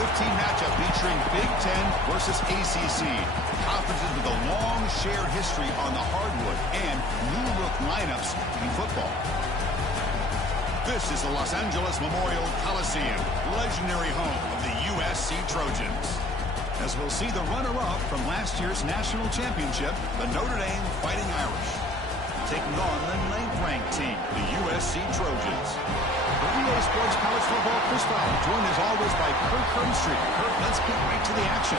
15 matchup featuring Big Ten versus ACC. Conferences with a long shared history on the hardwood and new look lineups in football. This is the Los Angeles Memorial Coliseum, legendary home of the USC Trojans. As we'll see the runner-up from last year's national championship, the Notre Dame Fighting Irish, taking on the 9th-ranked team, the USC Trojans. For EA Sports College Football, Chris Fowler, joined as always by Kirk Herbstreit. Kirk, let's get right to the action.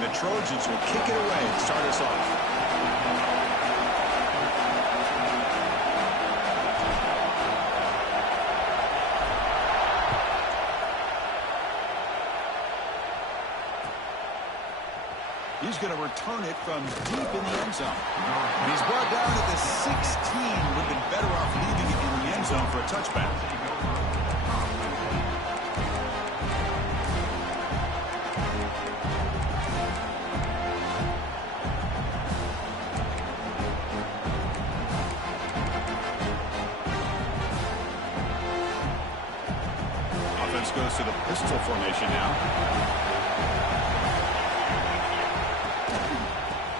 The Trojans will kick it away and start us off. He's going to return it from deep in the end zone. And he's brought down at the 16. Would have been better off leaving it in the end zone for a touchback. Goes to the pistol formation now.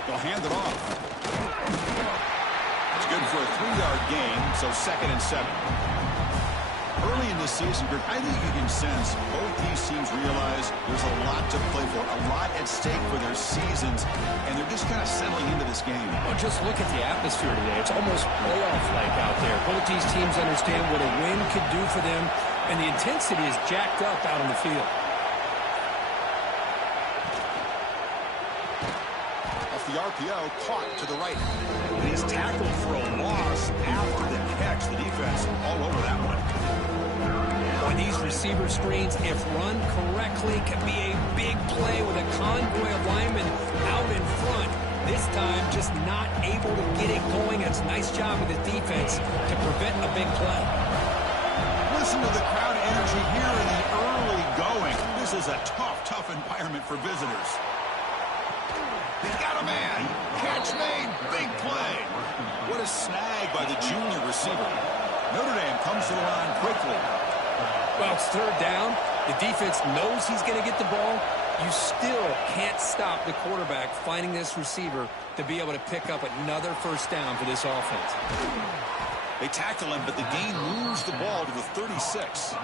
They'll hand it off. It's good for a 3-yard gain, so 2nd and 7. Early in this season, Greg, I think you can sense both these teams realize there's a lot to play for, a lot at stake for their seasons, and they're just kind of settling into this game. Well, just look at the atmosphere today. It's almost playoff-like out there. Both these teams understand what a win could do for them, and the intensity is jacked up out on the field. Off the RPO, caught to the right. And he's tackled for a loss after the catch. The defense all over that one. Boy, these receiver screens, if run correctly, can be a big play with a convoy of linemen out in front. This time, just not able to get it going. It's a nice job of the defense to prevent a big play. Listen to the crowd energy here in the early going. This is a tough environment for visitors. He's got a man. Catch made. Big play. What a snag by the junior receiver. Notre Dame comes to the line quickly. Well, it's 3rd down. The defense knows he's going to get the ball. You still can't stop the quarterback finding this receiver to be able to pick up another 1st down for this offense. They tackle him, but the gain moves the ball to the 36.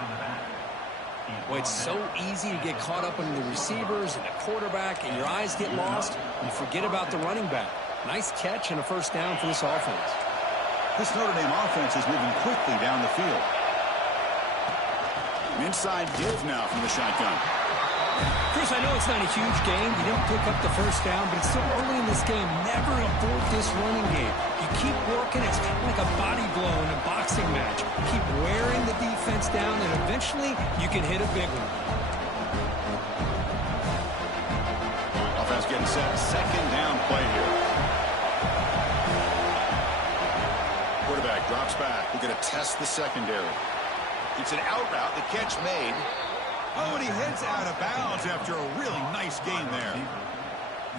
Well, it's so easy to get caught up in the receivers and the quarterback, and your eyes get lost. You forget about the running back. Nice catch and a 1st down for this offense. This Notre Dame offense is moving quickly down the field. An inside give now from the shotgun. Chris, I know it's not a huge game. You didn't pick up the 1st down, but it's still early in this game. Never abort this running game. You keep working. It's kind of like a body blow in a boxing match. Keep wearing the defense down, and eventually you can hit a big one. Offense getting set. 2nd down play here. Quarterback drops back. We're going to test the secondary. It's an out route. The catch made. Oh, and he heads out of bounds after a really nice gain there.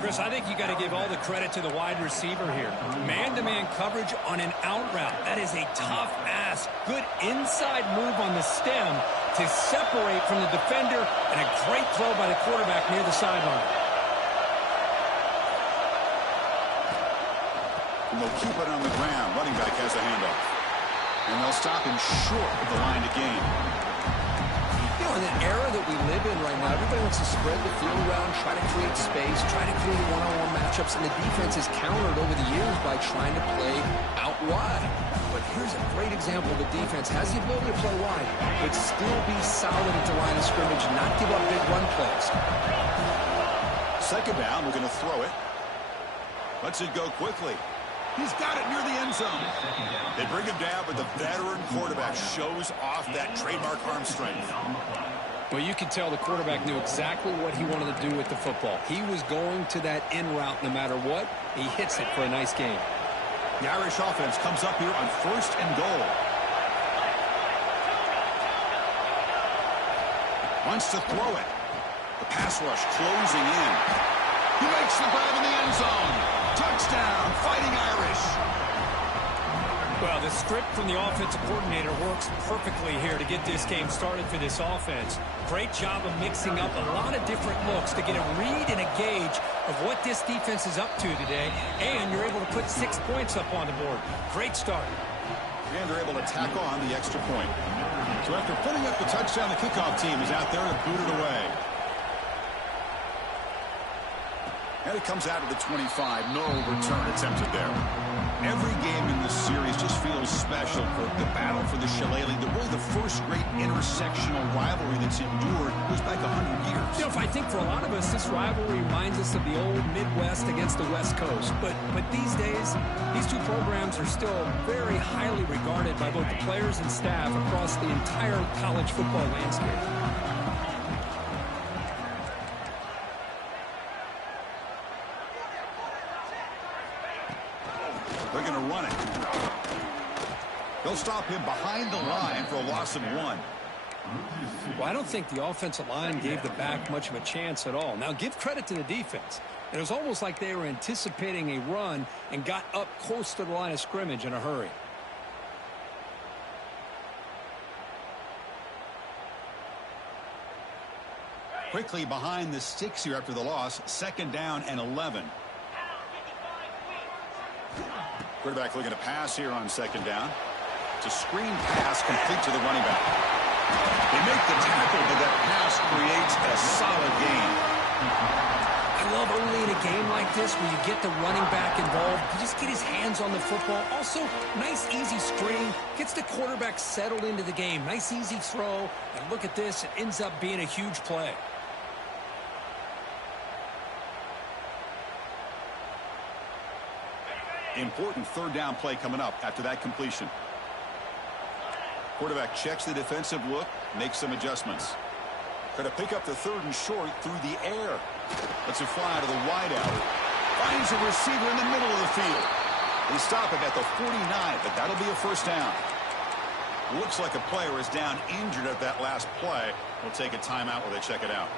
Chris, I think you got to give all the credit to the wide receiver here. Man-to-man coverage on an out route. That is a tough ask. Good inside move on the stem to separate from the defender, and a great throw by the quarterback near the sideline. And they'll keep it on the ground. Running back has the handoff. And they'll stop him short of the line to gain. You know, in the era that we live in right now, everybody wants to spread the field around, try to create space, try to create one-on-one matchups, and the defense is countered over the years by trying to play out wide. But here's a great example of the defense has the ability to play wide, but still be solid at the line of scrimmage, not give up big run plays. 2nd down, we're going to throw it. Lets it go quickly. He's got it near the end zone. They bring him down, but the veteran quarterback shows off that trademark arm strength. Well, you can tell the quarterback knew exactly what he wanted to do with the football. He was going to that in route no matter what. He hits it for a nice gain. The Irish offense comes up here on 1st and goal. Wants to throw it. The pass rush closing in. He makes the grab in the end zone. Touchdown, Fighting Irish. Well, the script from the offensive coordinator works perfectly here to get this game started for this offense. Great job of mixing up a lot of different looks to get a read and a gauge of what this defense is up to today, and you're able to put 6 points up on the board. Great start. And they're able to tack on the extra point. So after putting up the touchdown, the kickoff team is out there to boot it away. And it comes out of the 25. No return attempted there. Every game in this series just feels special. The battle for the Shillelagh, really the first great intersectional rivalry that's endured, goes back 100 years. You know, I think for a lot of us, this rivalry reminds us of the old Midwest against the West Coast. But these days, these two programs are still very highly regarded by both the players and staff across the entire college football landscape. They're going to run it. They'll stop him behind the line for a loss of 1. Well, I don't think the offensive line gave the back much of a chance at all. Now, give credit to the defense. It was almost like they were anticipating a run and got up close to the line of scrimmage in a hurry. Quickly behind the sticks here after the loss. 2nd down and 11. Quarterback looking to pass here on 2nd down. It's a screen pass complete to the running back. They make the tackle, but that pass creates a solid gain. I love early in a game like this where you get the running back involved. You just get his hands on the football. Also, nice, easy screen. Gets the quarterback settled into the game. Nice, easy throw. And look at this. It ends up being a huge play. Important 3rd down play coming up after that completion. Quarterback checks the defensive look, makes some adjustments. Going to pick up the 3rd and short through the air. Lets it fly to the wideout. Finds a receiver in the middle of the field. They stop it at the 49, but that'll be a 1st down. Looks like a player is down injured at that last play. We'll take a timeout while they check it out.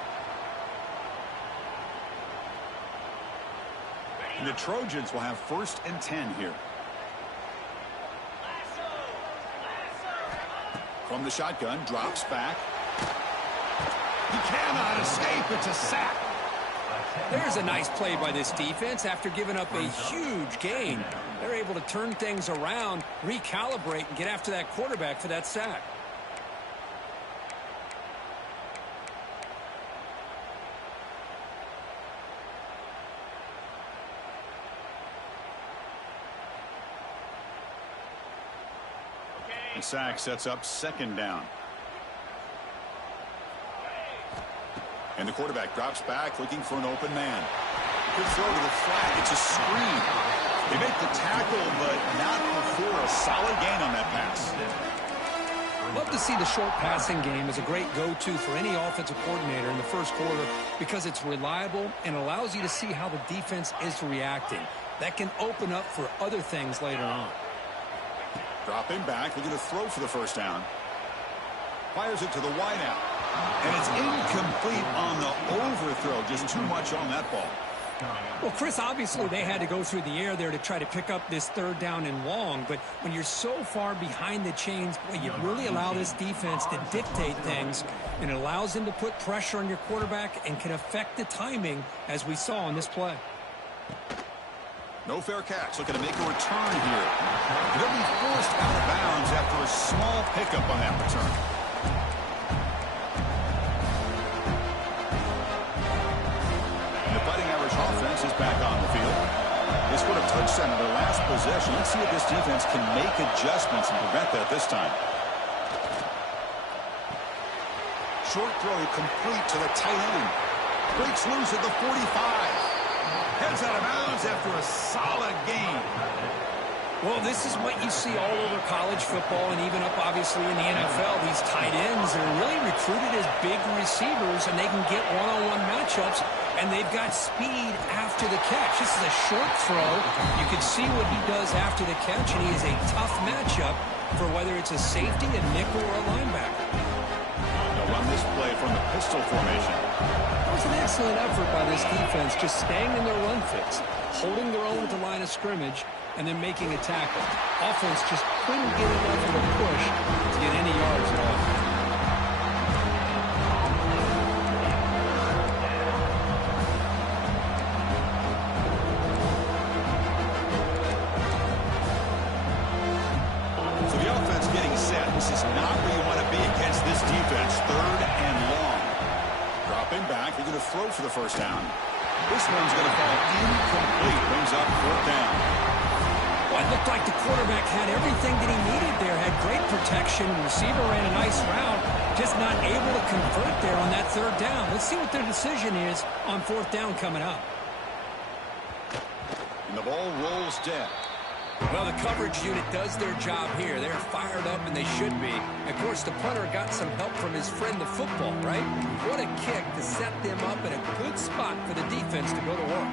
And the Trojans will have 1st and 10 here. From the shotgun, drops back. He cannot escape. It's a sack. There's a nice play by this defense. After giving up a huge gain, they're able to turn things around, recalibrate, and get after that quarterback for that sack. The sack sets up 2nd down. And the quarterback drops back looking for an open man. Good throw to the flat. It's a screen. They make the tackle, but not before a solid gain on that pass. Love to see the short passing game as a great go-to for any offensive coordinator in the 1st quarter because it's reliable and allows you to see how the defense is reacting. That can open up for other things later on. Dropping back, looking to throw for the 1st down. Fires it to the wideout. And it's incomplete on the overthrow. Just too much on that ball. Well, Chris, obviously they had to go through the air there to try to pick up this 3rd down and long. But when you're so far behind the chains, boy, you really allow this defense to dictate things. And it allows them to put pressure on your quarterback and can affect the timing, as we saw on this play. No fair catch. Looking to make a return here. They'll be forced out of bounds after a small pickup on that return. And the Fighting Irish offense is back on the field. They scored a touchdown in their last possession. Let's see if this defense can make adjustments and prevent that this time. Short throw complete to the tight end. Breaks loose at the 45. Heads out of bounds after a solid gain. Well, this is what you see all over college football and even up, obviously, in the NFL. These tight ends are really recruited as big receivers, and they can get one-on-one matchups, and they've got speed after the catch. This is a short throw. You can see what he does after the catch, and he is a tough matchup for whether it's a safety, a nickel, or a linebacker. They'll run this play from the pistol formation. It was an excellent effort by this defense, just staying in their run fits, holding their own at the line of scrimmage, and then making a tackle. Offense just couldn't get enough of a push to get any yards at all. So the offense getting set. This is not where you want to be against this defense. 3rd and long. Dropping back. They're going to throw for the first down. This one's going to fall incomplete. Brings up 4th down. Well, it looked like the quarterback had everything that he needed there. Had great protection. The receiver ran a nice route. Just not able to convert there on that 3rd down. Let's see what their decision is on 4th down coming up. And the ball rolls dead. Well, the coverage unit does their job here. They're fired up, and they should be. Of course, the punter got some help from his friend, the football, right? What a kick to set them up in a good spot for the defense to go to work.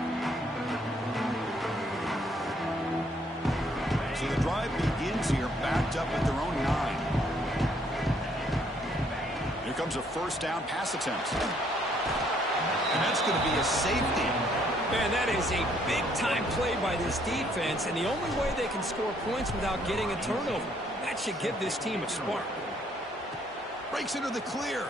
So the drive begins here, backed up at their own 9. Here comes a 1st down pass attempt. And that's going to be a safety. Man, that is a big-time play by this defense, and the only way they can score points without getting a turnover. That should give this team a spark. Breaks into the clear.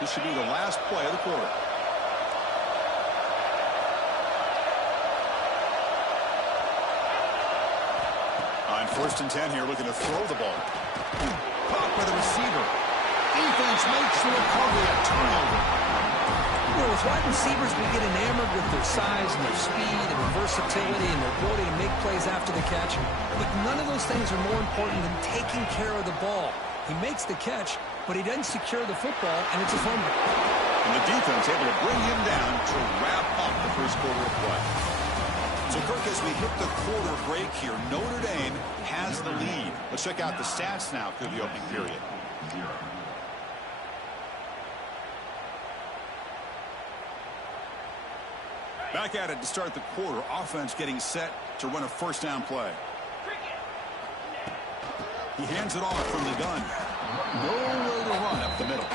This should be the last play of the quarter. On 1st and 10 here, looking to throw the ball. Caught by the receiver. Defense makes the recovery, a turnover. You know, with wide receivers, we get enamored with their size and their speed and their versatility and their ability to make plays after the catch. But none of those things are more important than taking care of the ball. He makes the catch, but he doesn't secure the football, and it's a fumble. And the defense able to bring him down to wrap up the first quarter of play. So, Kirk, as we hit the quarter break here, Notre Dame has the lead. Let's check out the stats now through the opening period. Back at it to start the quarter. Offense getting set to run a 1st down play. He hands it off from the gun. Nowhere to run up the middle.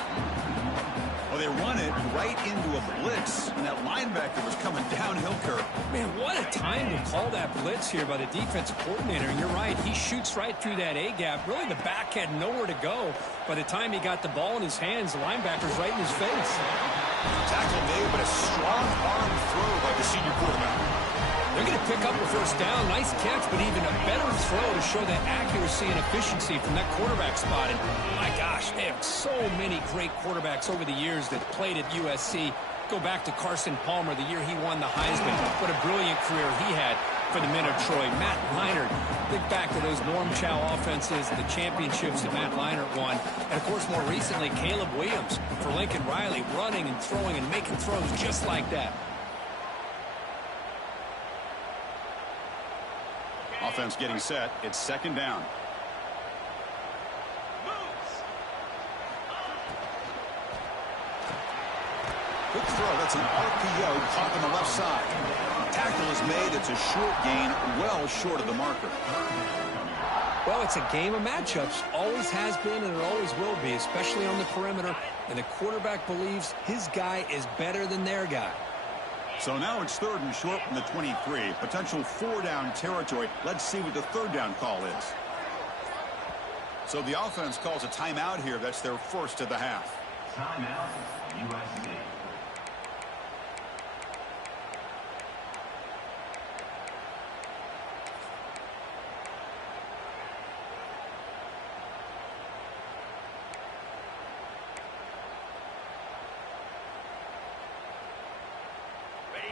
Well, they run it right into a blitz, and that linebacker was coming downhill, Kirk. Man, what a time to call that blitz here by the defensive coordinator. And you're right, he shoots right through that A-gap. Really, the back had nowhere to go. By the time he got the ball in his hands, the linebacker's right in his face. Tackle made, but a strong arm throw by the senior quarterback. They're going to pick up a 1st down. Nice catch, but even a better throw to show that accuracy and efficiency from that quarterback spot. And my gosh, they have so many great quarterbacks over the years that played at USC. Go back to Carson Palmer the year he won the Heisman. What a brilliant career he had for the men of Troy. Matt Leinart, think back to those Norm Chow offenses, the championships that Matt Leinart won. And, of course, more recently, Caleb Williams for Lincoln Riley, running and throwing and making throws just like that. Offense getting set. It's 2nd down. Quick throw. That's an RPO caught on the left side. Tackle is made. It's a short gain, well short of the marker. Well, it's a game of matchups. Always has been and it always will be, especially on the perimeter. And the quarterback believes his guy is better than their guy. So now it's 3rd and short from the 23. Potential 4-down territory. Let's see what the 3rd down call is. So the offense calls a timeout here. That's their 1st of the half. Timeout, USC.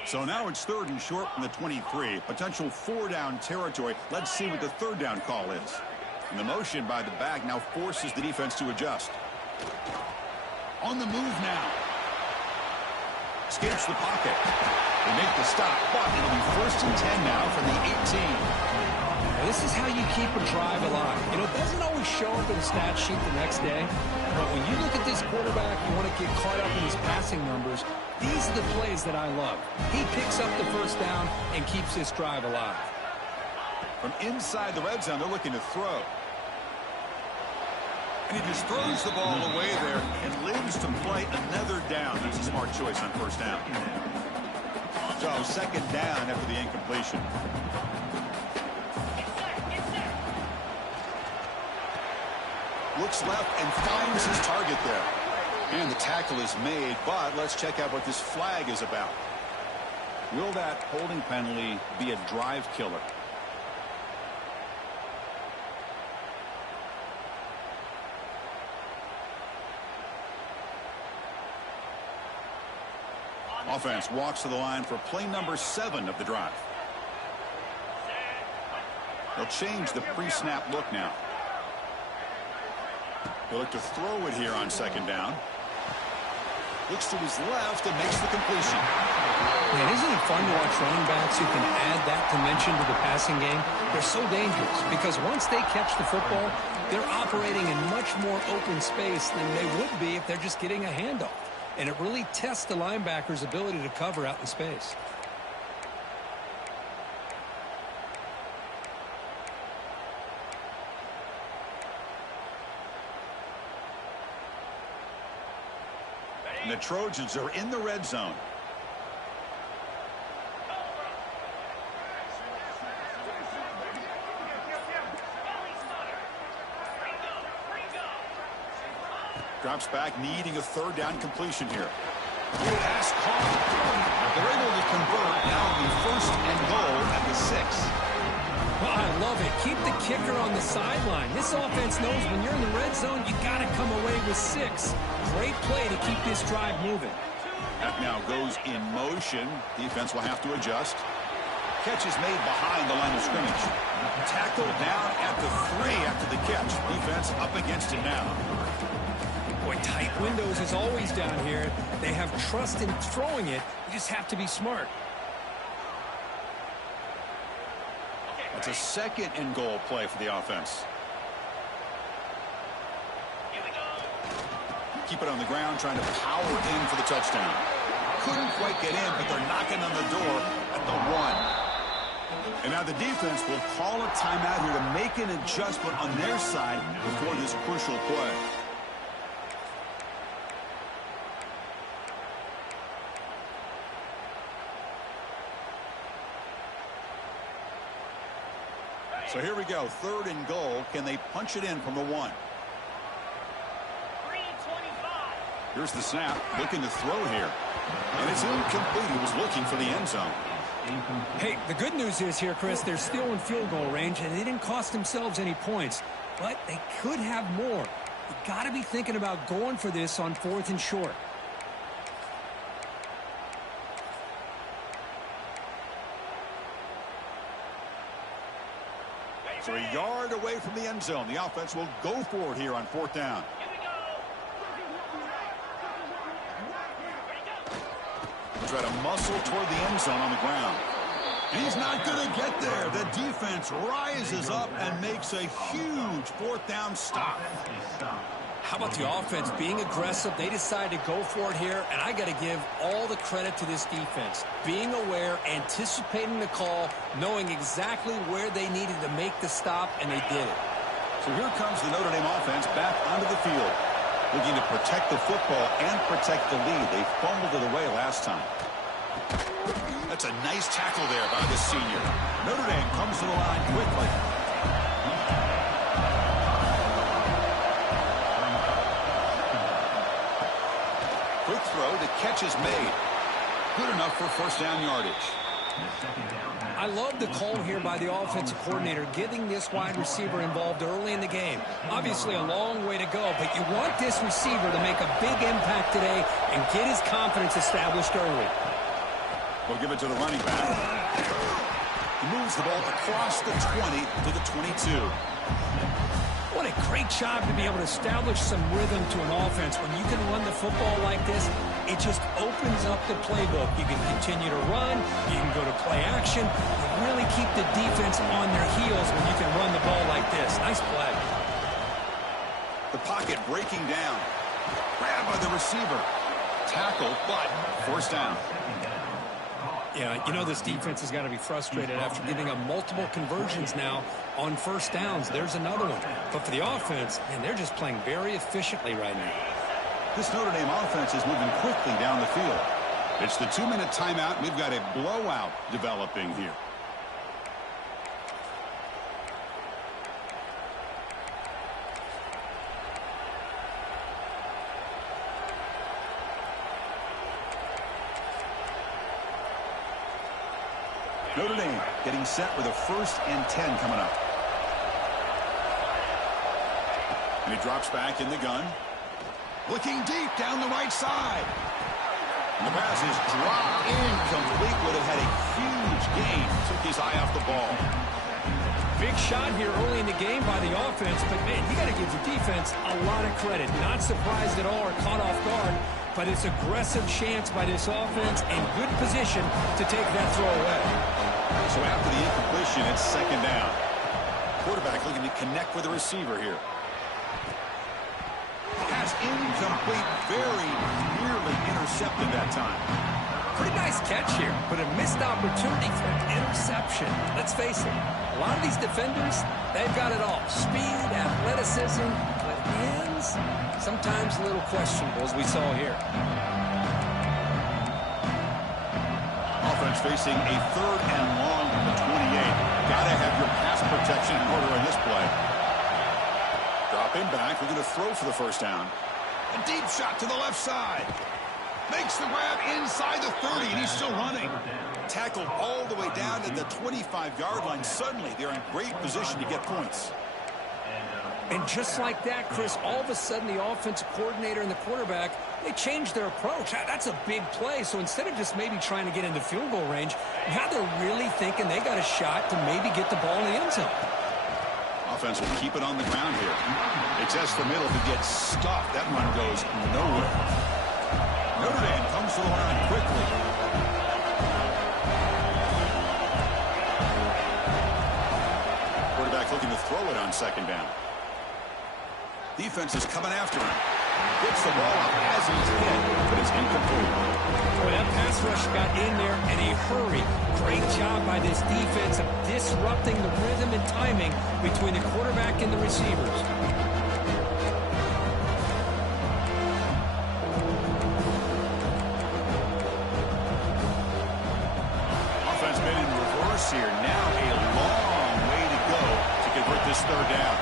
So now it's 3rd and short from the 23. Potential 4-down territory. Let's see what the 3rd down call is. And the motion by the back now forces the defense to adjust. On the move now. Escapes the pocket. They make the stop, but it'll be 1st and 10 now from the 18. This This is how you keep a drive alive. You know, it doesn't always show up in a stat sheet the next day, but when you look at this quarterback, you want to get caught up in his passing numbers. These are the plays that I love. He picks up the first down and keeps this drive alive. From inside the red zone, they're looking to throw. And he just throws the ball away there and lives to play another down. That's a smart choice on first down. So second down after the incompletion. Looks left and finds his target there. And the tackle is made, but let's check out what this flag is about. Will that holding penalty be a drive killer? Offense walks to the line for play number 7 of the drive. They'll change the pre-snap look now. He'll look to throw it here on second down. Looks to his left and makes the completion. Man, isn't it fun to watch running backs who can add that dimension to the passing game? They're so dangerous because once they catch the football, they're operating in much more open space than they would be if they're just getting a handoff. And it really tests the linebacker's ability to cover out in space. And the Trojans are in the red zone. Drops back, needing a third down completion here. Good pass caught. They're able to convert. Now it'll be first and goal at the 6. Well, I love it. Keep the kicker on the sideline. This offense knows when you're in the red zone, you got to come away with 6. Great play to keep this drive moving. That now goes in motion. Defense will have to adjust. Catch is made behind the line of scrimmage. Tackled down at the 3 after the catch. Defense up against it now. Boy, tight windows is always down here. They have trust in throwing it. You just have to be smart. It's a second and goal play for the offense. Keep it on the ground, trying to power in for the touchdown. Couldn't quite get in, but they're knocking on the door at the 1. And now the defense will call a timeout here to make an adjustment on their side before this crucial play. So here we go, third and goal. Can they punch it in from the 1? Here's the snap, looking to throw here. And it's incomplete. He was looking for the end zone. Hey, the good news is here, Chris, they're still in field goal range, and they didn't cost themselves any points. But they could have more. You got to be thinking about going for this on 4th and short. So a yard away from the end zone. The offense will go for it here on 4th down. Try to muscle toward the end zone on the ground. And he's not going to get there. The defense rises up and makes a huge 4th down stop. How about the offense being aggressive? They decide to go for it here, and I got to give all the credit to this defense. Being aware, anticipating the call, knowing exactly where they needed to make the stop, and they did it. So here comes the Notre Dame offense back onto the field, looking to protect the football and protect the lead. They fumbled it away last time. That's a nice tackle there by the senior. Notre Dame comes to the line quickly. Quick throw, the catch is made. Good enough for first down yardage. I love the call here by the offensive coordinator, getting this wide receiver involved early in the game. Obviously a long way to go, but you want this receiver to make a big impact today and get his confidence established early. We'll give it to the running back. He moves the ball across the 20 to the 22. What a great job to be able to establish some rhythm to an offense. When you can run the football like this, it just opens up the playbook. You can continue to run. You can go to play action. You really keep the defense on their heels when you can run the ball like this. Nice play. The pocket breaking down. Grab by the receiver. Tackle, but first down. Yeah, you know this defense has got to be frustrated after giving up multiple conversions now on first downs. There's another one. But for the offense, man, they're just playing very efficiently right now. This Notre Dame offense is moving quickly down the field. It's the 2-minute timeout. We've got a blowout developing here. Notre Dame getting set with a 1st and 10 coming up. And he drops back in the gun. Looking deep down the right side. And the pass is dropped incomplete. Would have had a huge gain. Took his eye off the ball. Big shot here early in the game by the offense, but man, you got to give the defense a lot of credit. Not surprised at all or caught off guard, but it's aggressive chance by this offense and good position to take that throw away. So after the incompletion, it's 2nd down. Quarterback looking to connect with the receiver here. Pass incomplete, very nearly intercepted that time. Pretty nice catch here, but a missed opportunity for an interception. Let's face it, a lot of these defenders, they've got it all. Speed, athleticism, but hands, sometimes a little questionable, as we saw here. Offense facing a 3rd and long from the 28. Gotta have your pass protection in order in this play. Dropping back, we're going to throw for the first down. A deep shot to the left side. Makes the grab inside the 30, and he's still running. Tackled all the way down to the 25-yard line. Suddenly, they're in great position to get points. And just like that, Chris, all of a sudden the offensive coordinator and the quarterback, they changed their approach. That's a big play. So instead of just maybe trying to get into field goal range, now they're really thinking they got a shot to maybe get the ball in the end zone. Offense will keep it on the ground here. It tests the middle. If it gets stuffed, that run goes nowhere. Notre Dame comes to the line quickly. Quarterback looking to throw it on 2nd down. Defense is coming after him. Gets the ball up as he's hit, but it's incomplete. Boy, that pass rush got in there in a hurry. Great job by this defense of disrupting the rhythm and timing between the quarterback and the receivers. Offense made in reverse here. Now a long way to go to convert this 3rd down.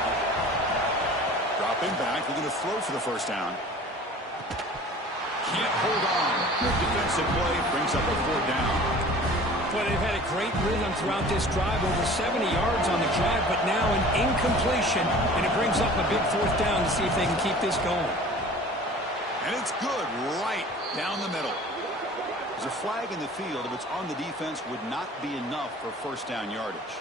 Dropping back, we're going to throw for the first down. Can't hold on. Good defensive play brings up a 4th down. Well, they've had a great rhythm throughout this drive, over 70 yards on the drive, but now an incompletion, and it brings up a big 4th down to see if they can keep this going. And it's good right down the middle. There's a flag in the field. If it's on the defense, would not be enough for first down yardage.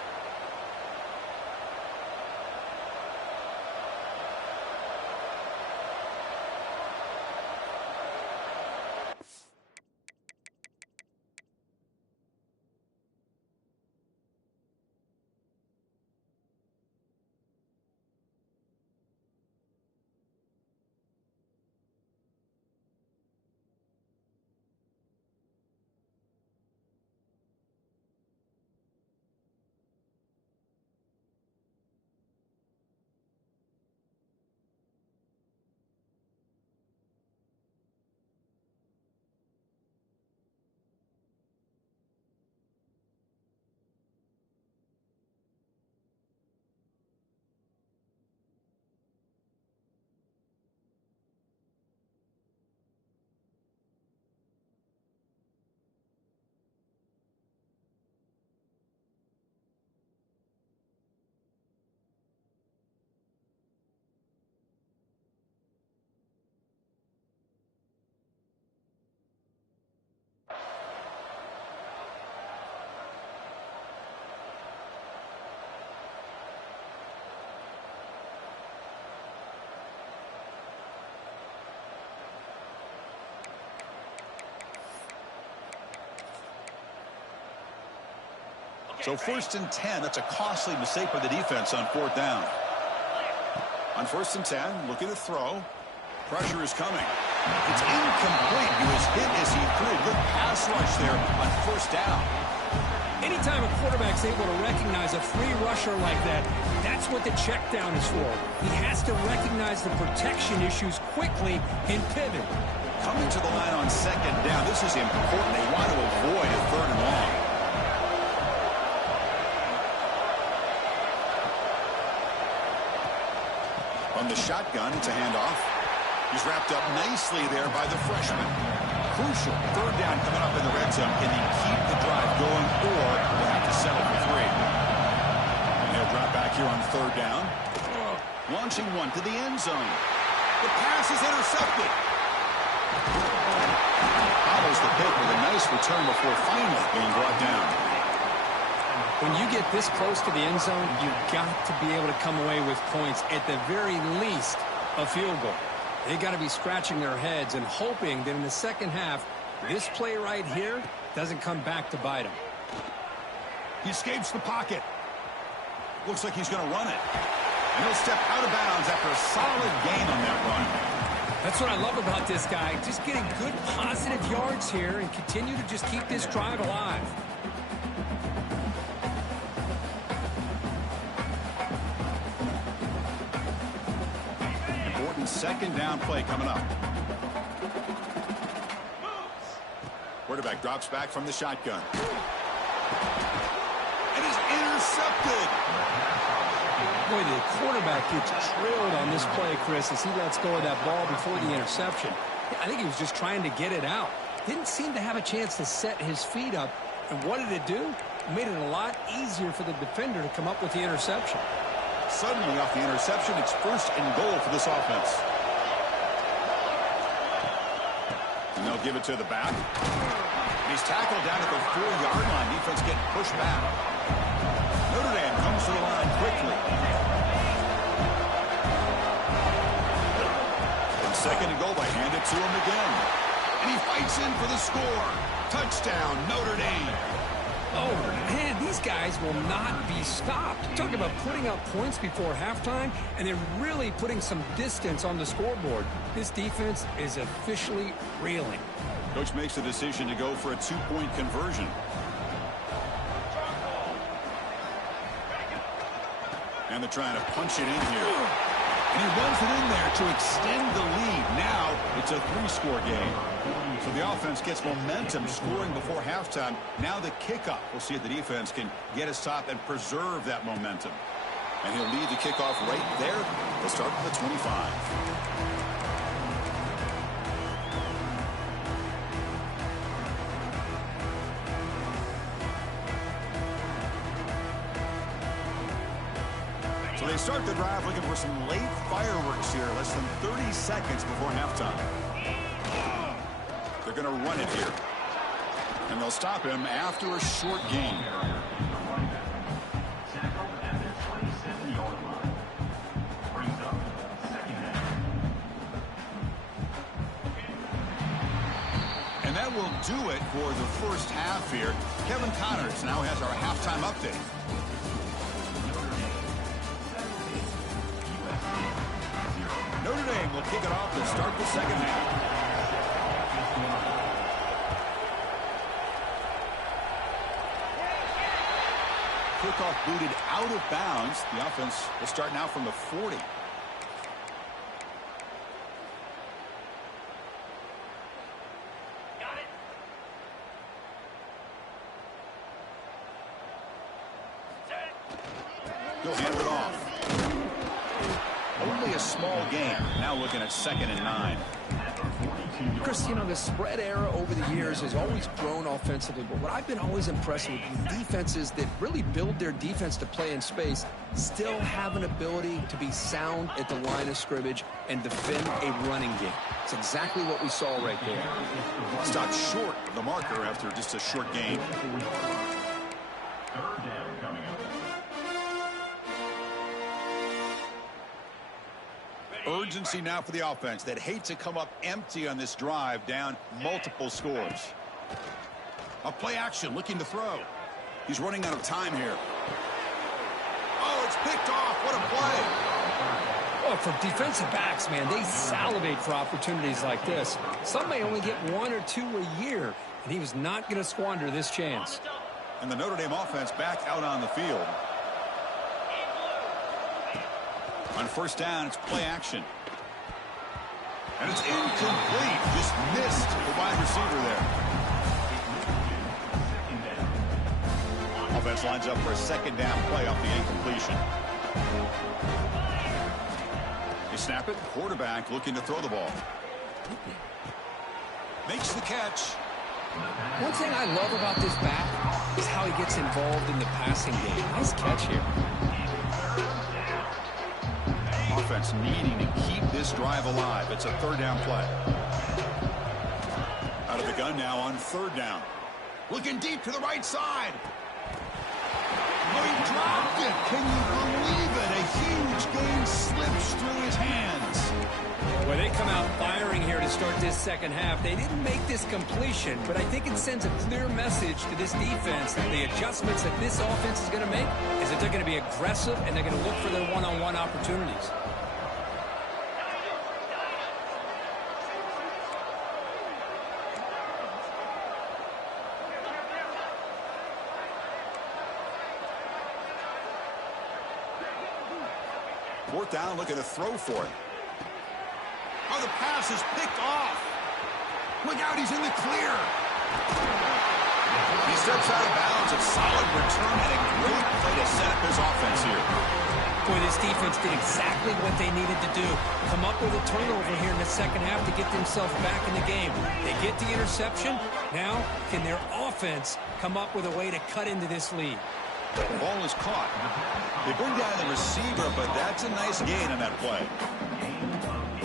So 1st and 10, that's a costly mistake by the defense on 4th down. On 1st and 10, looking to throw. Pressure is coming. It's incomplete. He was hit as he threw. Good pass rush there on 1st down. Anytime a quarterback's able to recognize a free rusher like that, that's what the check down is for. He has to recognize the protection issues quickly and pivot. Coming to the line on 2nd down. This is important. They want to avoid a 3rd and long. From the shotgun, it's a handoff. He's wrapped up nicely there by the freshman. Crucial 3rd down coming up in the red zone. Can he keep the drive going, or will have to settle for 3? And he'll drop back here on 3rd down. Launching one to the end zone. The pass is intercepted. Follows the pick with a nice return before finally being brought down. When you get this close to the end zone, you've got to be able to come away with points, at the very least, a field goal. They got to be scratching their heads and hoping that in the second half, this play right here doesn't come back to bite him. He escapes the pocket. Looks like he's going to run it. And he'll step out of bounds after a solid gain on that run. That's what I love about this guy. Just getting good positive yards here and continue to just keep this drive alive. Important 2nd down play coming up. Quarterback drops back from the shotgun. It is intercepted. Boy, the quarterback gets trailed on this play, Chris, as he lets go of that ball before the interception. I think he was just trying to get it out. Didn't seem to have a chance to set his feet up. And what did it do? It made it a lot easier for the defender to come up with the interception. Suddenly, off the interception, it's 1st and goal for this offense. And they'll give it to the back. And he's tackled down at the 4-yard line. Defense getting pushed back. Notre Dame comes to the line quickly. And 2nd and goal, they hand it to him again. And he fights in for the score. Touchdown, Notre Dame. Oh, man, these guys will not be stopped. Talk about putting up points before halftime, and they're really putting some distance on the scoreboard. This defense is officially reeling. Coach makes the decision to go for a 2-point conversion. And they're trying to punch it in here. And he runs it in there to extend the lead. Now it's a 3-score game. So the offense gets momentum scoring before halftime. Now the kickoff. We'll see if the defense can get a stop and preserve that momentum. And he'll lead the kickoff right there. They'll start at the 25. So they start the drive looking for some late fireworks here. Less than 30 seconds before halftime. They're going to run it here. And they'll stop him after a short gain. And that will do it for the first half here. Kevin Connors now has our halftime update. Notre Dame will kick it off to start the second half. Kickoff booted out of bounds. The offense will start now from the 40. He'll hand it off. Only a small gain. Now looking at 2nd and 9. Chris, you know, the spread era over the years has always grown offensively, but what I've been always impressed with defenses that really build their defense to play in space still have an ability to be sound at the line of scrimmage and defend a running game. It's exactly what we saw right there. Stopped short of the marker after just a short gain. Urgency now for the offense that hate to come up empty on this drive, down multiple scores. A play action looking to throw. He's running out of time here. Oh, it's picked off. What a play. Well, for defensive backs, man, they salivate for opportunities like this. Some may only get 1 or 2 a year, and he was not going to squander this chance. And the Notre Dame offense back out on the field. On first down, it's play action. And it's incomplete. Just missed the wide receiver there. Offense lines up for a second down play off the incompletion. They snap it. Quarterback looking to throw the ball. Makes the catch. One thing I love about this back is how he gets involved in the passing game. Nice catch here. Offense needing to keep this drive alive. It's a third down play. Out of the gun now on third down. Looking deep to the right side. Oh, he dropped it. Can you believe it? A huge gain slips through his hands. Well, they come out firing here to start this second half. They didn't make this completion, but I think it sends a clear message to this defense that the adjustments that this offense is going to make is that they're going to be aggressive and they're going to look for their one-on-one opportunities. Fourth down, looking to throw for it. Oh, the pass is picked off. Look out, he's in the clear. He steps out of bounds. A solid return and a great play to set up his offense here. Boy, this defense did exactly what they needed to do. Come up with a turnover here in the second half to get themselves back in the game. They get the interception. Now, can their offense come up with a way to cut into this lead? The ball is caught. They bring down the receiver, but that's a nice gain on that play.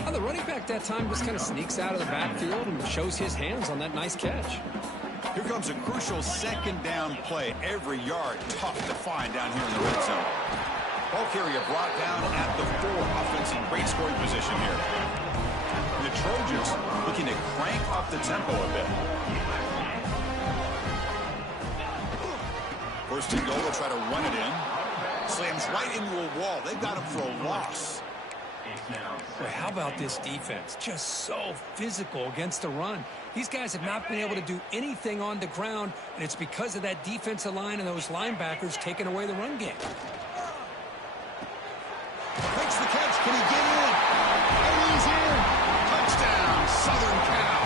Well, the running back that time just kind of sneaks out of the backfield and shows his hands on that nice catch. Here comes a crucial second down play. Every yard tough to find down here in the red zone. Ball carrier brought down at the 4. Offense in great scoring position here. And the Trojans looking to crank up the tempo a bit. First and goal, they'll try to run it in. Slams right into a wall. They've got him for a loss. Boy, how about this defense? Just so physical against the run. These guys have not been able to do anything on the ground, and it's because of that defensive line and those linebackers taking away the run game. Makes the catch. Can he get in? And he's in. Touchdown, Southern Cal.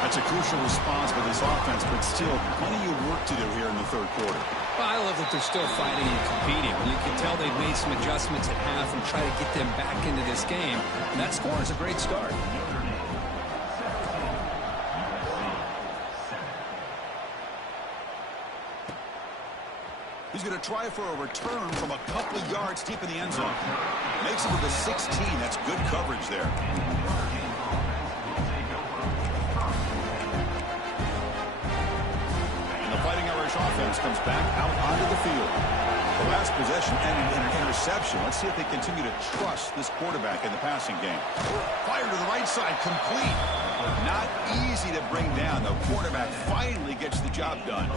That's a crucial response for this offense, but still plenty of work to do here in the third quarter. Well, I love that they're still fighting and competing. You can tell they've made some adjustments at half and try to get them back into this game. And that score is a great start. He's going to try for a return from a couple of yards deep in the end zone. Makes it to the 16. That's good coverage there. And the Fighting Irish offense comes back out onto the field. The last possession ended in an interception. Let's see if they continue to trust this quarterback in the passing game. Fired to the right side, complete. Not easy to bring down. The quarterback finally gets the job done.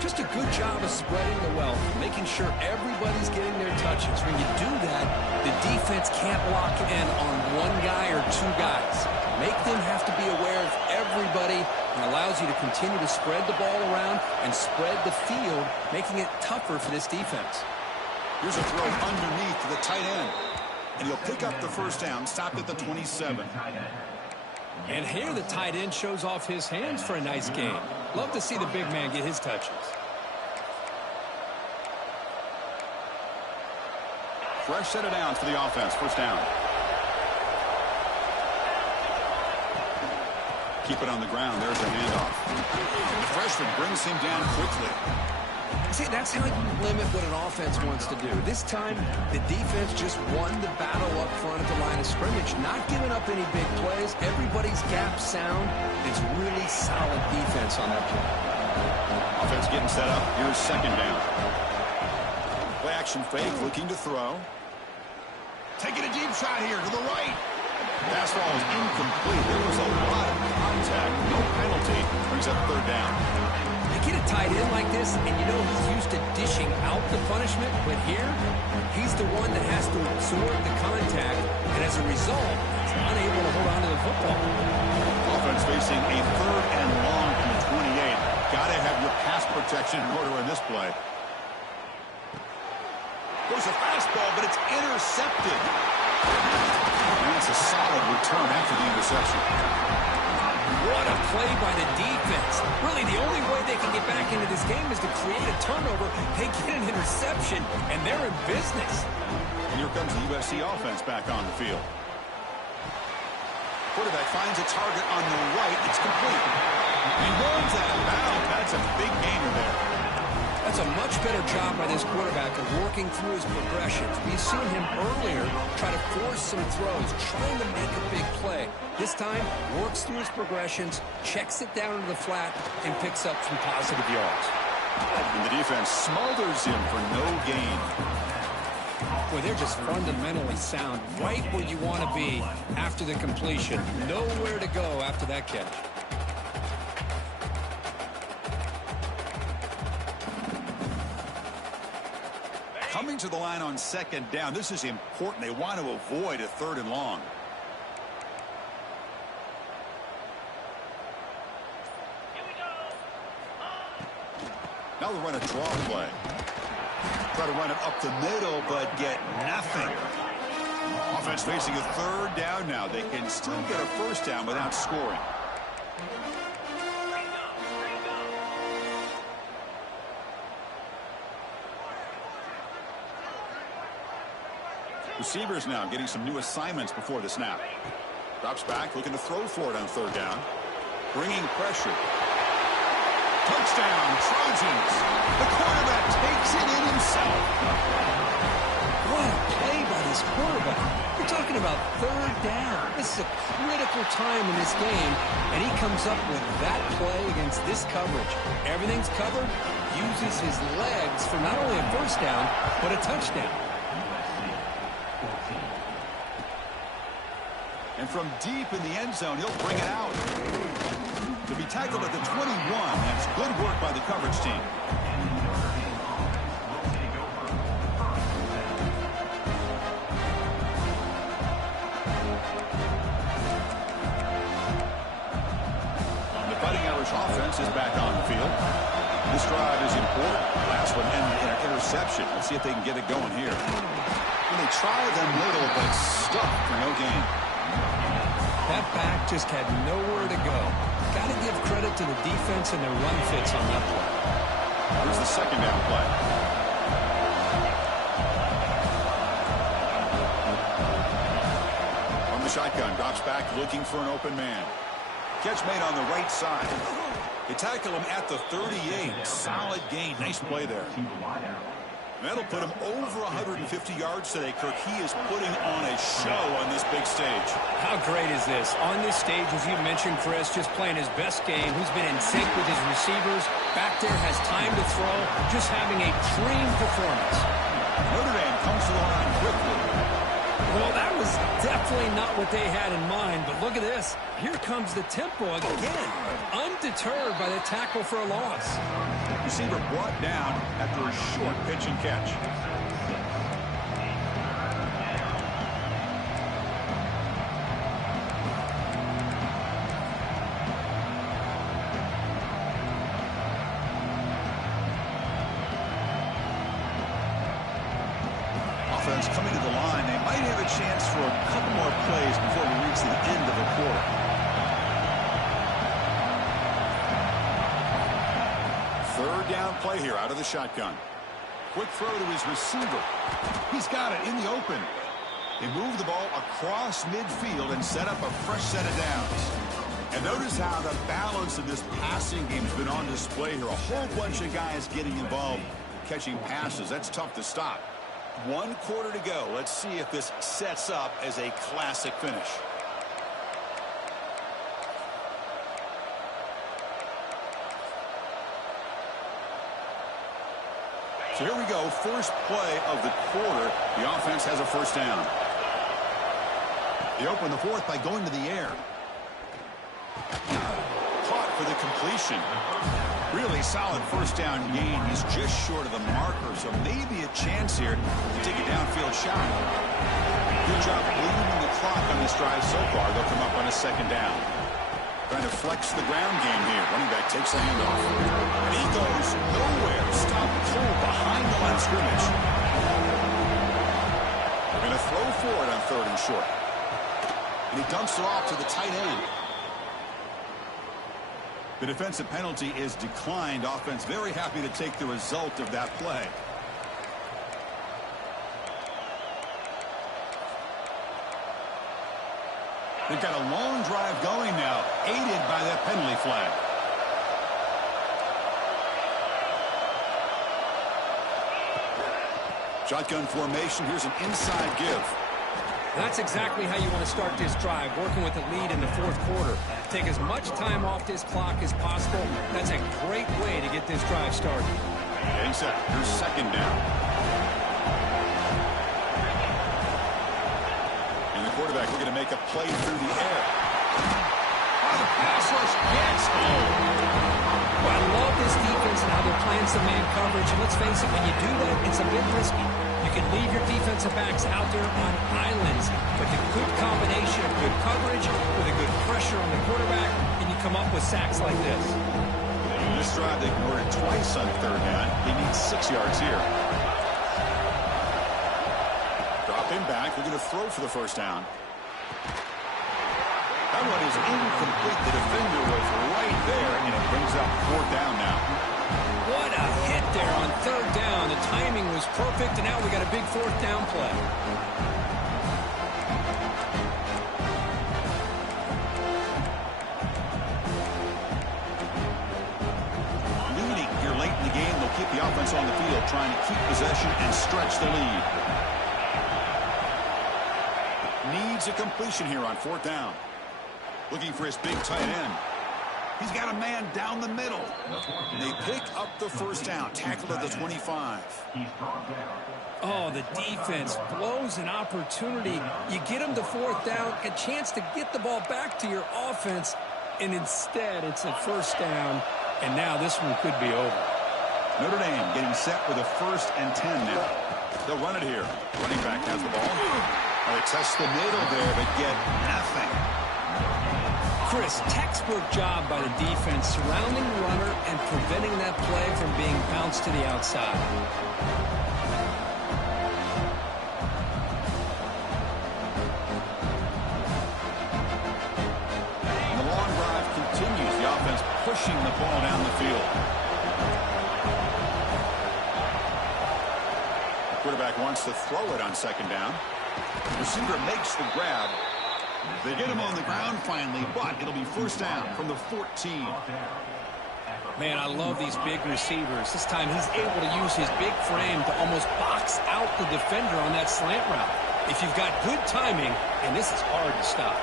Just a good job of spreading the wealth, making sure everybody's getting their touches. When you do that, the defense can't lock in on one guy or two guys. Make them have to be aware of everybody, and allows you to continue to spread the ball around and spread the field, making it tougher for this defense. Here's a throw underneath to the tight end. And he'll pick up the first down, stopped at the 27. And here the tight end shows off his hands for a nice gain. Love to see the big man get his touches. Fresh set of downs for the offense. First down. Keep it on the ground. There's the handoff. The freshman brings him down quickly. See, that's how you limit what an offense wants to do. This time, the defense just won the battle up front at the line of scrimmage, not giving up any big plays. Everybody's gap sound. It's really solid defense on that play. Offense getting set up. Here's second down. Play action fake, looking to throw. Taking a deep shot here to the right. Pass ball is incomplete. There was a lot of contact. No penalty. Brings up third down. They get a tight end like this, and you know he's used to dishing out the punishment, but here, he's the one that has to absorb the contact, and as a result, he's unable to hold on to the football. Offense facing a 3rd and long from the 28. Got to have your pass protection in order in this play. Goes a fastball, but it's intercepted. And that's a solid return after the interception. What a play by the defense. Really, the only way they can get back into this game is to create a turnover. They get an interception, and they're in business. And here comes the USC offense back on the field. Quarterback finds a target on the right. It's complete. He runs out of bounds. That's a big gainer there. That's a much better job by this quarterback of working through his progressions. We've seen him earlier try to force some throws, trying to make a big play. This time, works through his progressions, checks it down into the flat, and picks up some positive yards. And the defense smothers him for no gain. Boy, they're just fundamentally sound, right where you want to be after the completion. Nowhere to go after that catch. Coming to the line on 2nd down. This is important. They want to avoid a 3rd and long. Now they'll run a draw play. Try to run it up the middle, but get nothing. Offense facing a 3rd down now. They can still get a 1st down without scoring. Receivers now getting some new assignments before the snap. Drops back, looking to throw for it on 3rd down. Bringing pressure. Touchdown, Trojans. The quarterback takes it in himself. What a play by this quarterback. We're talking about 3rd down. This is a critical time in this game, and he comes up with that play against this coverage. Everything's covered, uses his legs for not only a 1st down, but a touchdown. And from deep in the end zone, he'll bring it out. To be tackled at the 21, that's good work by the coverage team. The Fighting Irish offense is back on the field. This drive is important. Last one ended in an interception. Let's see if they can get it going here. And they try the middle, but stuck for no gain. That back just had nowhere to go. Got to give credit to the defense and their run fits on that play. Here's the 2nd down play. From the shotgun, drops back looking for an open man. Catch made on the right side. They tackle him at the 38. Solid gain. Nice play there. That'll put him over 150 yards today, Kirk. He is putting on a show on this big stage. How great is this? On this stage, as you mentioned, Chris, just playing his best game. He's been in sync with his receivers. Back there, has time to throw. Just having a dream performance. Notre Dame comes to the line quickly. Well, that was definitely not what they had in mind, but look at this. Here comes the tempo again. Undeterred by the tackle for a loss. Receiver brought down after a short pitch and catch. Offense coming to the line. They might have a chance for a couple more plays before we reach the end of the quarter. 3rd down play here out of the shotgun. Quick throw to his receiver. He's got it in the open. They move the ball across midfield and set up a fresh set of downs. And notice how the balance of this passing game has been on display here. A whole bunch of guys getting involved catching passes. That's tough to stop. 1 quarter to go. Let's see if this sets up as a classic finish. So here we go, first play of the quarter. The offense has a 1st down. They open the 4th by going to the air. Caught for the completion. Really solid first down gain. He's just short of the marker, so maybe a chance here to take a downfield shot. Good job bleeding the clock on this drive so far. They'll come up on a second down. Trying to flex the ground game here. Running back takes a handoff. And he goes nowhere. Stop cold behind the line of scrimmage. They're going to throw for it on 3rd and short. And he dumps it off to the tight end. The defensive penalty is declined. Offense very happy to take the result of that play. They've got a long drive going now, aided by that penalty flag. Shotgun formation. Here's an inside give. That's exactly how you want to start this drive, working with a lead in the 4th quarter. Take as much time off this clock as possible. That's a great way to get this drive started. Getting set. Here's 2nd down. And the quarterback looking to make a play through the air. Oh, the pass rush gets home. Well, I love this defense and how they're playing some man coverage. And let's face it, when you do that, it's a bit risky. You can leave your defensive backs out there on islands, but the good combination of good coverage with a good pressure on the quarterback, and you come up with sacks like this. In this drive, they ignored it twice on 3rd down. They need 6 yards here. Drop him back. They're going to throw for the 1st down. That one is incomplete. The defender was right there, and it brings up 4th down now. What a hit there on 3rd down. The timing was perfect, and now we got a big 4th down play. Leading here late in the game, they'll keep the offense on the field, trying to keep possession and stretch the lead. Needs a completion here on 4th down. Looking for his big tight end. He's got a man down the middle. They pick up the 1st down. Tackled at the 25. Oh, the defense blows an opportunity. You get them to 4th down, a chance to get the ball back to your offense, and instead it's a 1st down, and now this one could be over. Notre Dame getting set with a 1st and 10 now. They'll run it here. Running back has the ball. They test the middle there, but get nothing. Chris, textbook job by the defense, surrounding the runner and preventing that play from being bounced to the outside. And the long drive continues. The offense pushing the ball down the field. The quarterback wants to throw it on 2nd down. The receiver makes the grab. They get him on the ground finally, but it'll be 1st down from the 14. Man, I love these big receivers. This time he's able to use his big frame to almost box out the defender on that slant route. If you've got good timing, and this is hard to stop.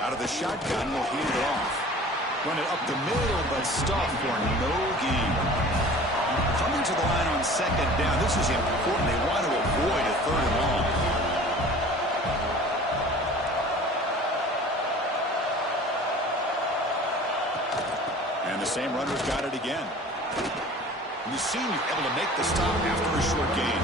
Out of the shotgun, will hand it off. Run it up the middle, but stuffed for no gain. Coming to the line on 2nd down. This is important. They want to avoid a 3rd and long. And the same runner's got it again. And the senior able to make the stop after a short gain.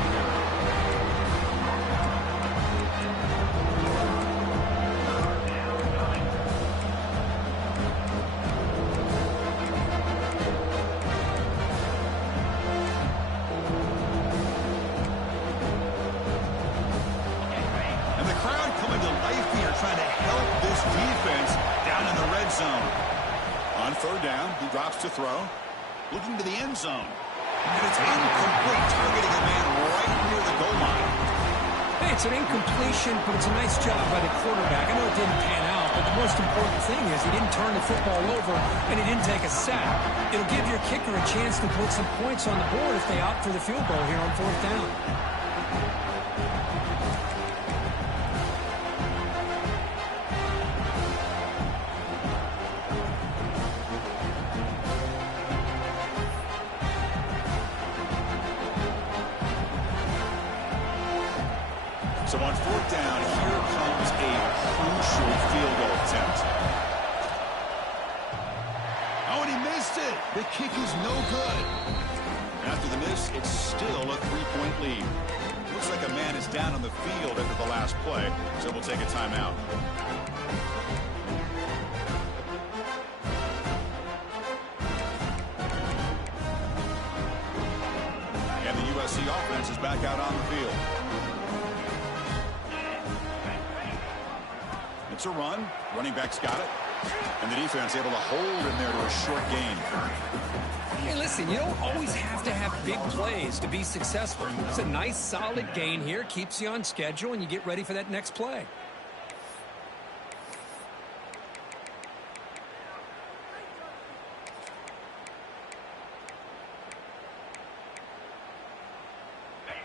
Trying to help this defense down in the red zone. On 3rd down, he drops to throw. Looking to the end zone. And it's incomplete, targeting a man right near the goal line. Hey, it's an incompletion, but it's a nice job by the quarterback. I know it didn't pan out, but the most important thing is he didn't turn the football over and he didn't take a sack. It'll give your kicker a chance to put some points on the board if they opt for the field goal here on 4th down. So on 4th down, here comes a crucial field goal attempt. Oh, and he missed it. The kick is no good. After the miss, it's still a 3-point lead. Looks like a man is down on the field after the last play, so we'll take a timeout. And the USC offense is back out on the field. It's a run. Running back's got it. And the defense able to hold him there to a short gain. Hey, listen, you don't always have to have big plays to be successful. It's a nice, solid gain here. Keeps you on schedule, and you get ready for that next play.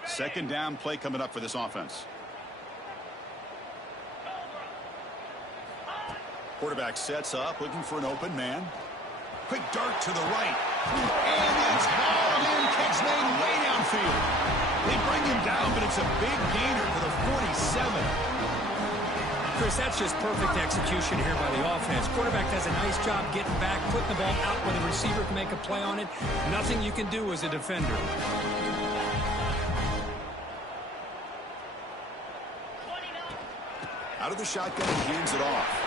Second down play coming up for this offense. Quarterback sets up, looking for an open man. Quick dart to the right. And it's hauled in. Catch made way downfield. They bring him down, but it's a big gainer for the 47. Chris, that's just perfect execution here by the offense. Quarterback does a nice job getting back, putting the ball out where the receiver can make a play on it. Nothing you can do as a defender. Out of the shotgun, he hands it off.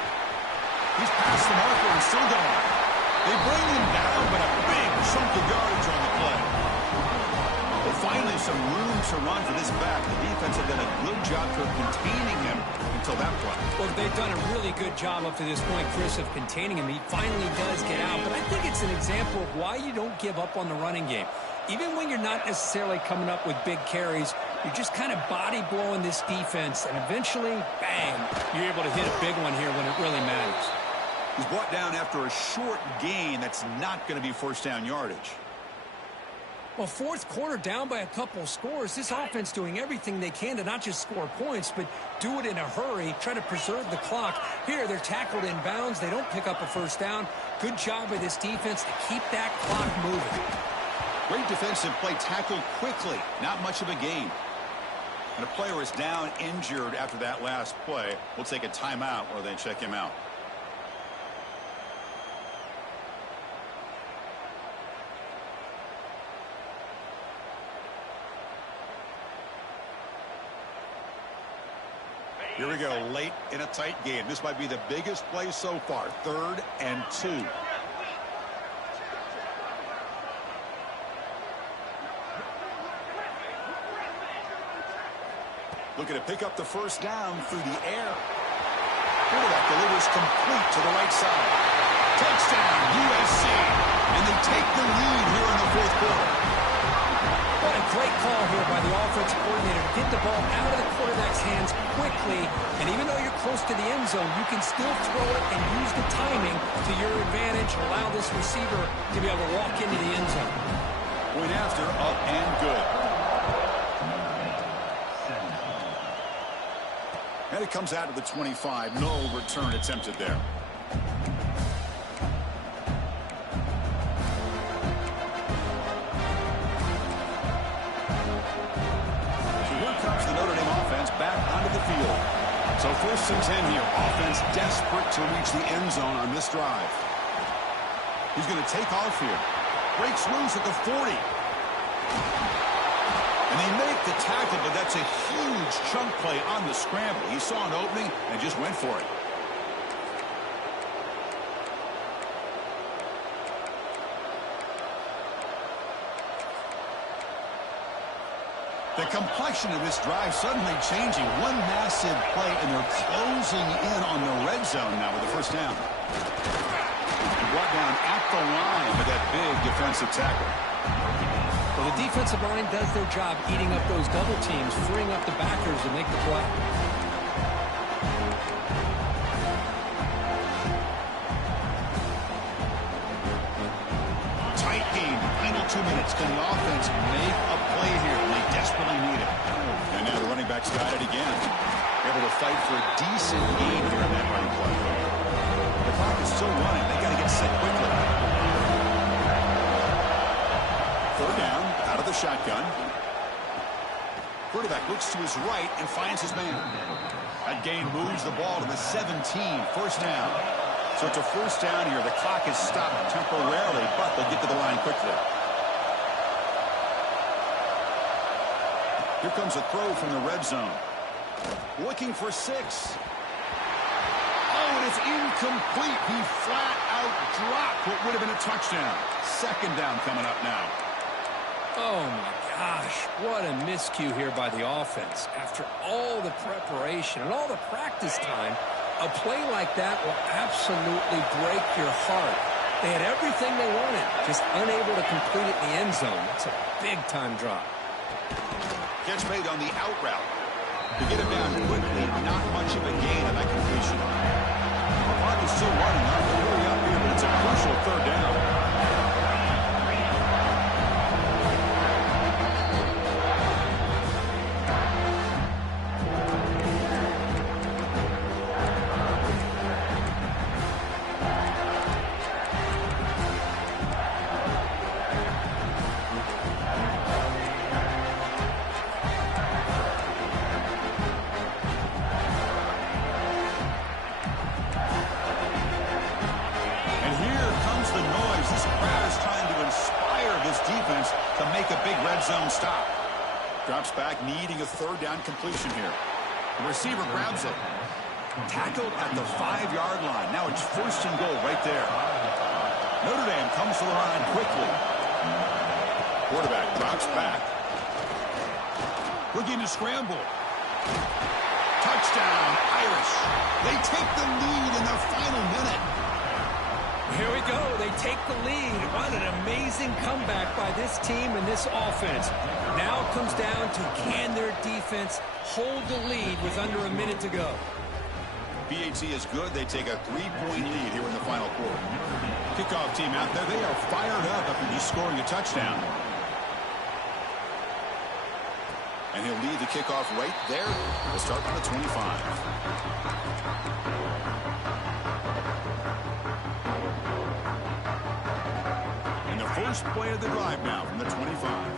He's past the marker and still going. They bring him down, but a big chunk of yardage on the play. Well, finally, some room to run for this back. The defense have done a good job for containing him until that play. Well, they've done a really good job up to this point, Chris, of containing him. He finally does get out, but I think it's an example of why you don't give up on the running game. Even when you're not necessarily coming up with big carries, you're just kind of body blowing this defense, and eventually, bang, you're able to hit a big one here when it really matters. He's brought down after a short gain that's not going to be first down yardage. Well, fourth quarter down by a couple scores. This offense doing everything they can to not just score points, but do it in a hurry, try to preserve the clock. Here, they're tackled in bounds. They don't pick up a first down. Good job by this defense to keep that clock moving. Great defensive play, tackled quickly. Not much of a gain. And a player is down, injured after that last play. We'll take a timeout while they check him out. Here we go, late in a tight game. This might be the biggest play so far. 3rd and 2. Looking to pick up the first down through the air. Quarterback delivers complete to the right side. Touchdown, USC. And they take the lead here in the 4th quarter. What a great call here by the offensive coordinator to get the ball out of the quarterback's hands quickly. And even though you're close to the end zone, you can still throw it and use the timing to your advantage. Allow this receiver to be able to walk into the end zone. Point after, up and good. And it comes out of the 25. No return attempted there. So first and 10 here. Offense desperate to reach the end zone on this drive. He's going to take off here. Breaks loose at the 40. And they make the tackle, but that's a huge chunk play on the scramble. He saw an opening and just went for it. The complexion of this drive suddenly changing. One massive play, and they're closing in on the red zone now with the first down. And brought down at the line with that big defensive tackle. Well, the defensive line does their job eating up those double teams, freeing up the backers to make the play. Tight game. Final 2 minutes. Can the offense make a play here? They desperately need it. And now the running back's got it again. Able to fight for a decent gain here in that running play. The clock is still running. They got to get set quickly. 3rd down, out of the shotgun. Quarterback looks to his right and finds his man. That gain moves the ball to the 17. First down. So it's a first down here. The clock is stopped temporarily, but they'll get to the line quickly. Here comes a throw from the red zone. Looking for 6. Oh, and it's incomplete. He flat out dropped what would have been a touchdown. Second down coming up now. Oh, my gosh. What a miscue here by the offense. After all the preparation and all the practice time, a play like that will absolutely break your heart. They had everything they wanted, just unable to complete it in the end zone. It's a big-time drop. Catch made on the out route. To get him down quickly, not much of a gain on that completion. The clock is still running. Not to hurry up here, but it's a crucial third down. To make a big red zone stop. Drops back, needing a third down completion here. The receiver grabs it. Tackled at the 5-yard line. Now it's first and goal right there. Notre Dame comes to the line quickly. Quarterback drops back. Looking to scramble. Touchdown, Irish. They take the lead in the final minute. Here we go. They take the lead. What an amazing comeback by this team and this offense. Now it comes down to can their defense hold the lead with under a minute to go. BHC is good. They take a 3-point lead here in the final quarter. Kickoff team out there. They are fired up after just scoring a touchdown. And he'll lead the kickoff right there. We'll start on the 25. First play of the drive now from the 25.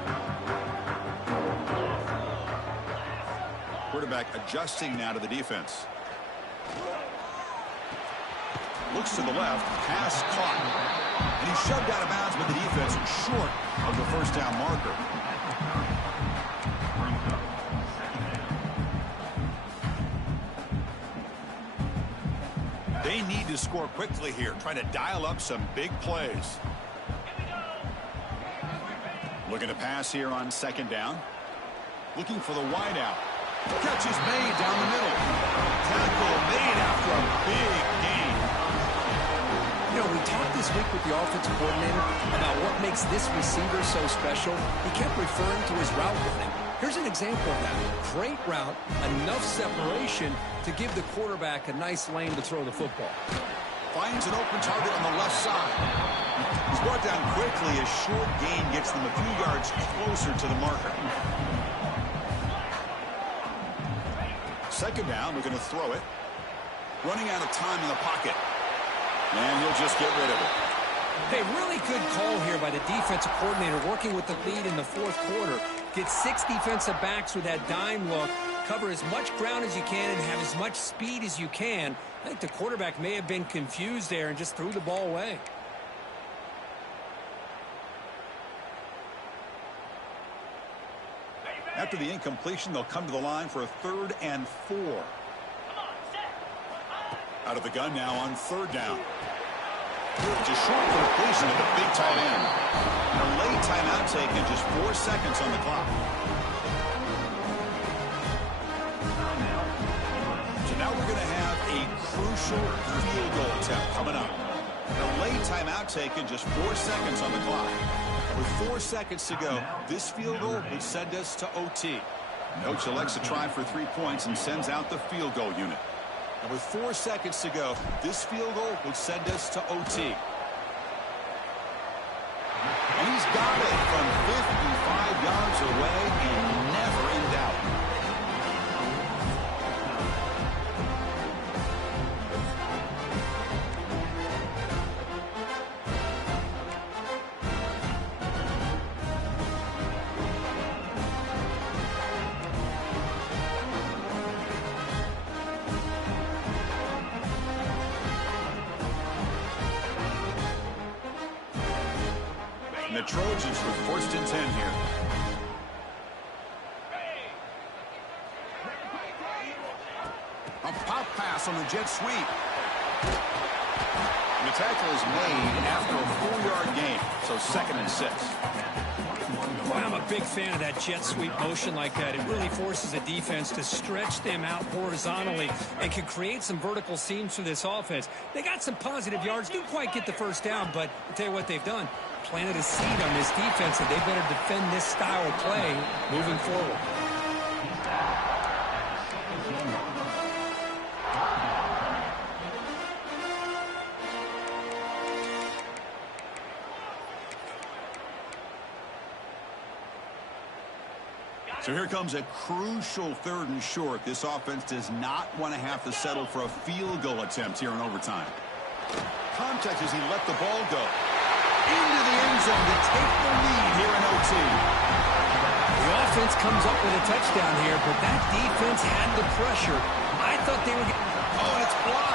Quarterback adjusting now to the defense. Looks to the left, pass caught. And he's shoved out of bounds, but the defense is short of the first down marker. They need to score quickly here, trying to dial up some big plays. Looking to pass here on second down. Looking for the wideout. Catch is made down the middle. Tackle made after a big gain. You know, we talked this week with the offensive coordinator about what makes this receiver so special. He kept referring to his route running. Here's an example of that. Great route, enough separation to give the quarterback a nice lane to throw the football. Finds an open target on the left side. He's brought down quickly. A short gain gets them a few yards closer to the marker. Second down, we're going to throw it. Running out of time in the pocket. And he'll just get rid of it. Hey, really good call here by the defensive coordinator working with the lead in the fourth quarter. Get 6 defensive backs with that dime look. Cover as much ground as you can and have as much speed as you can. I think the quarterback may have been confused there and just threw the ball away. After the incompletion, they'll come to the line for a 3rd and 4. Out of the gun now on 3rd down. It's a short completion at the big tight end. And a late timeout taken, just 4 seconds on the clock. So now we're going to have a crucial field goal attempt coming up. A late timeout taken, just 4 seconds on the clock. With 4 seconds to go, this field goal would send us to OT. Coach elects to try for 3 points and sends out the field goal unit. And with 4 seconds to go, this field goal would send us to OT. And he's got it from 55 yards away and never in doubt. Trojans with first and 10 here. A pop pass on the jet sweep. The tackle is made after a 4-yard gain, so 2nd and 6. Well, I'm a big fan of that jet sweep motion like that. It really forces a defense to stretch them out horizontally and can create some vertical seams for this offense. They got some positive yards, didn't quite get the first down, but I'll tell you what they've done. Planted a seed on this defense, and they better defend this style of play moving forward. So here comes a crucial 3rd and short. This offense does not want to have to settle for a field goal attempt here in overtime. Contact as he let the ball go. Into the end zone to take the lead here in OT. The offense comes up with a touchdown here, but that defense had the pressure. I thought they were getting... Oh, and it's blocked.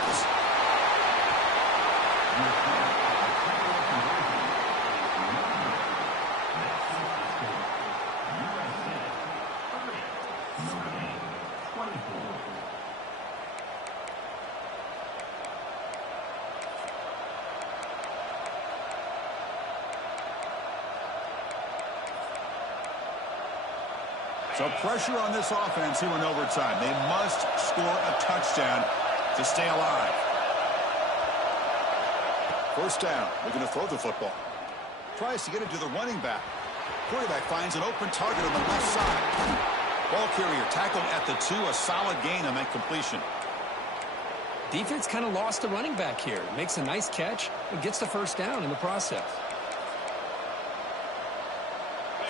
So pressure on this offense here in overtime. They must score a touchdown to stay alive. First down. Looking to throw the football. Tries to get it to the running back. Quarterback finds an open target on the left side. Ball carrier tackled at the 2. A solid gain on that completion. Defense kind of lost the running back here. Makes a nice catch and gets the first down in the process.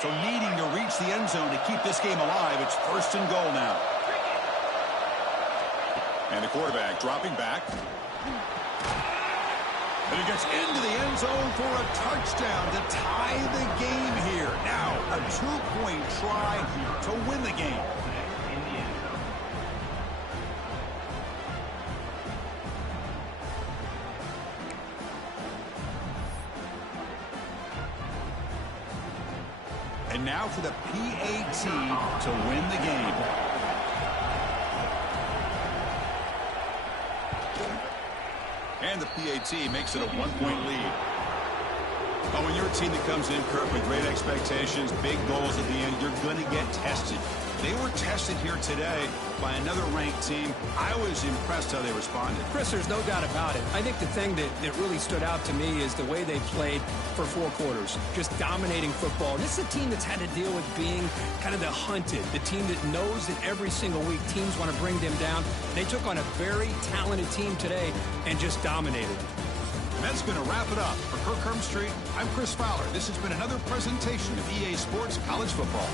So needing to reach the end zone to keep this game alive. It's 1st and goal now. And the quarterback dropping back. And he gets into the end zone for a touchdown to tie the game here. Now a 2-point try to win the game. And now for the PAT to win the game. And the PAT makes it a 1-point lead. Oh, when you're a team that comes in, Kurt, with great expectations, big goals at the end, you're going to get tested. They were tested here today by another ranked team. I was impressed how they responded. Chris, there's no doubt about it. I think the thing that really stood out to me is the way they played for 4 quarters, just dominating football. This is a team that's had to deal with being kind of the hunted, the team that knows that every single week teams want to bring them down. They took on a very talented team today and just dominated. And that's going to wrap it up. For Kirk Herbstreit, I'm Chris Fowler. This has been another presentation of EA Sports College Football.